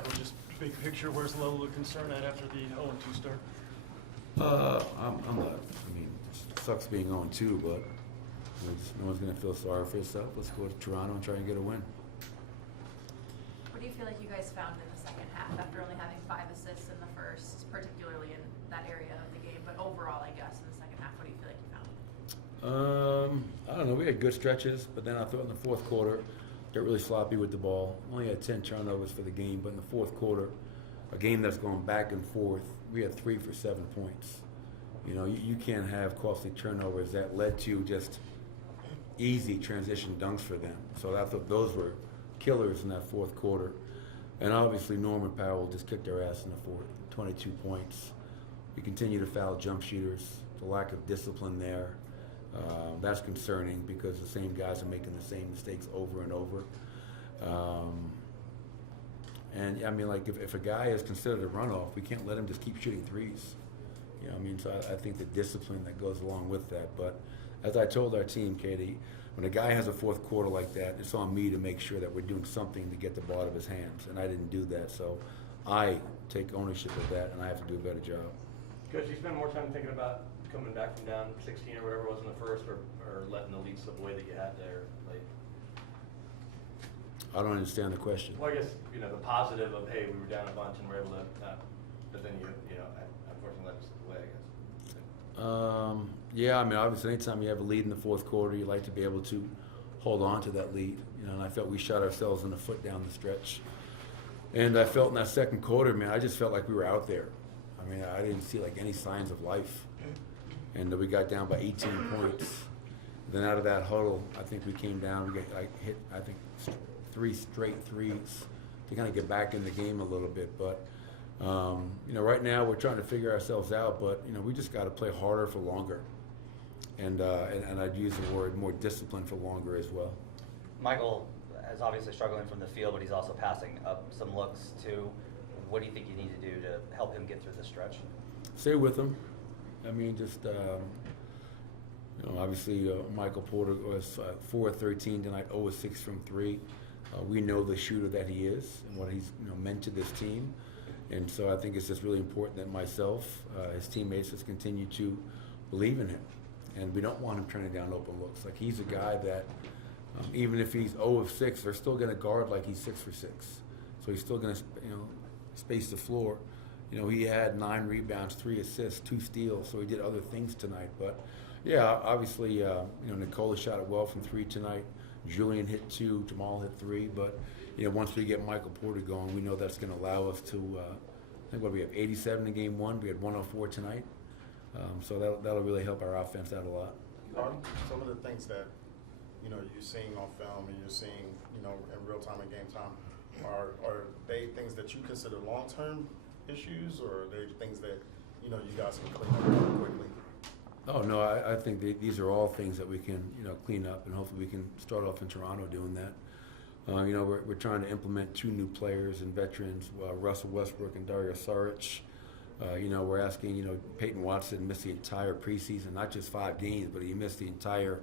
Michael, just big picture, where's the level of concern at after the 0-2 start? I'm not. I mean, it sucks being 0-2, but no one's going to feel sorry for yourself. Let's go to Toronto and try and get a win. What do you feel like you guys found in the second half after only having 5 assists in the first, particularly in that area of the game, but overall, I guess, in the second half, what do you feel like you found? I don't know. We had good stretches, but then I thought in the fourth quarter, got really sloppy with the ball. Only had 10 turnovers for the game, but in the fourth quarter, a game that's going back and forth, we had 3 for 7 points. You know, you can't have costly turnovers that led to just easy transition dunks for them. So I thought those were killers in that fourth quarter. And obviously Norman Powell just kicked our ass in the fourth, 22 points. We continue to foul jump shooters, the lack of discipline there. That's concerning because the same guys are making the same mistakes over and over. And I mean, like if a guy is considered a runoff, we can't let him just keep shooting threes. You know what I mean? So I think the discipline that goes along with that. But as I told our team, Katie, when a guy has a fourth quarter like that, it's on me to make sure that we're doing something to get the ball out of his hands. And I didn't do that. So I take ownership of that, and I have to do a better job. Coach, you spend more time thinking about coming back from down 16 or whatever it was in the first, or letting the lead slip away that you had there late? I don't understand the question. Well, I guess, you know, the positive of, hey, we were down a bunch and we're able to, but then you know, unfortunately let it slip away, I guess. Yeah, I mean, obviously, anytime you have a lead in the fourth quarter, you like to be able to hold on to that lead. You know, and I felt we shot ourselves in the foot down the stretch. And I felt in that second quarter, man, I just felt like we were out there. I mean, I didn't see like any signs of life. And we got down by 18 points. Then out of that huddle, I think we came down. We hit, I think, 3 straight threes to kind of get back in the game a little bit. But you know, right now we're trying to figure ourselves out. But you know, we just got to play harder for longer. And I'd use the word more discipline for longer as well. Michael is obviously struggling from the field, but he's also passing up some looks too. What do you think you need to do to help him get through this stretch? Stay with him. I mean, just you know, obviously Michael Porter was 4-13 tonight, 0-6 from 3. We know the shooter that he is and what he's meant to this team, and so I think it's just really important that myself, his teammates, just continue to believe in him, and we don't want him turning down open looks. Like he's a guy that even if he's 0-6, they're still going to guard like he's 6 for 6. So he's still going to space the floor. You know, he had 9 rebounds, 3 assists, 2 steals, so he did other things tonight. But yeah, obviously, Nikola shot it well from 3 tonight. Julian hit 2, Jamal hit 3. But once we get Michael Porter going, we know that's going to allow us to. I think we have 87 in game 1. We had 104 tonight, so that'll really help our offense out a lot. Some of the things that you're seeing on film and you're seeing in real time and game time are they things that you consider long-term issues, or are they things that you guys can clean up really quickly? Oh no, I think these are all things that we can clean up, and hopefully we can start off in Toronto doing that. We're trying to implement 2 new players and veterans, Russell Westbrook and Dario Saric. We're asking, Peyton Watson missed the entire preseason, not just 5 games, but he missed the entire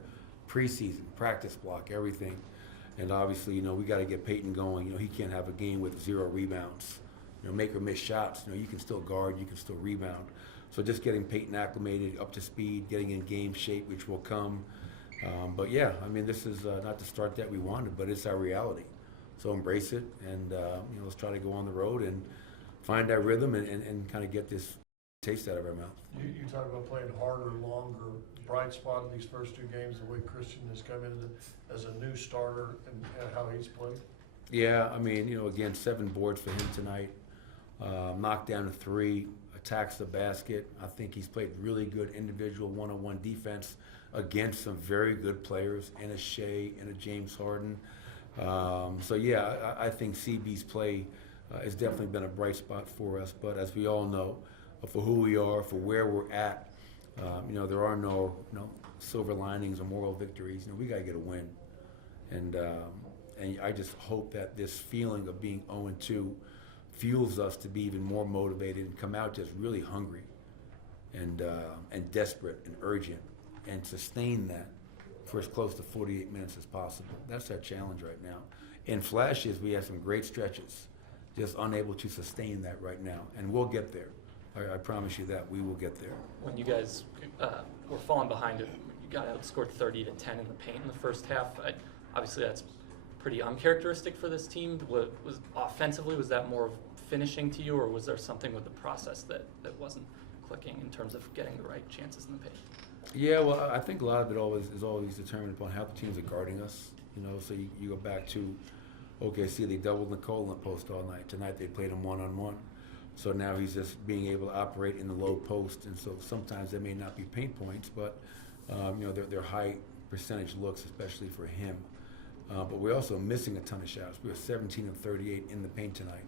preseason, practice block, everything. And obviously, we got to get Peyton going. He can't have a game with 0 rebounds. Make or miss shots. You can still guard, you can still rebound. So just getting Peyton acclimated, up to speed, getting in game shape, which will come. But yeah, I mean, this is not the start that we wanted, but it's our reality. So embrace it, and let's try to go on the road and find our rhythm and kind of get this taste out of our mouth. You talk about playing harder, longer. Bright spot in these first 2 games, the way Christian has come in as a new starter and how he's played. Yeah, I mean, again, 7 boards for him tonight. Knocked down a 3, attacks the basket. I think he's played really good individual one-on-one defense against some very good players, in a Shea and a James Harden. So yeah, I think CB's play has definitely been a bright spot for us. But as we all know, for who we are, for where we're at, there are no silver linings or moral victories. We got to get a win, and I just hope that this feeling of being 0-2 fuels us to be even more motivated and come out just really hungry and desperate and urgent, and sustain that for as close to 48 minutes as possible. That's our challenge right now. In flashes, we have some great stretches. just unable to sustain that right now. And we'll get there. I promise you that we will get there. When you guys were falling behind, you got outscored 30-10 in the paint in the first half. Obviously, that's pretty uncharacteristic for this team. Was offensively, was that more of finishing to you, or was there something with the process that wasn't clicking in terms of getting the right chances in the paint? Yeah, well, I think a lot of it is always determined upon how the teams are guarding us. So you go back to OKC, they doubled Nicole in the post all night. Tonight they played him one-on-one. So now he's just being able to operate in the low post, and so sometimes there may not be paint points, but they're high percentage looks, especially for him. But we're also missing a ton of shots. We were 17 of 38 in the paint tonight.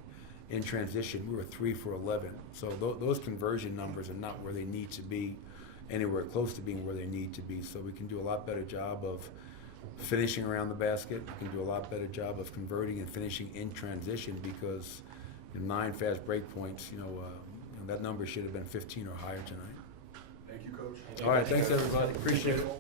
In transition, we were 3 for 11. So those conversion numbers are not where they need to be, anywhere close to being where they need to be. So we can do a lot better job of finishing around the basket. We can do a lot better job of converting and finishing in transition, because 9 fast break points, that number should have been 15 or higher tonight. Thank you, Coach. All right, thanks everybody. Appreciate it.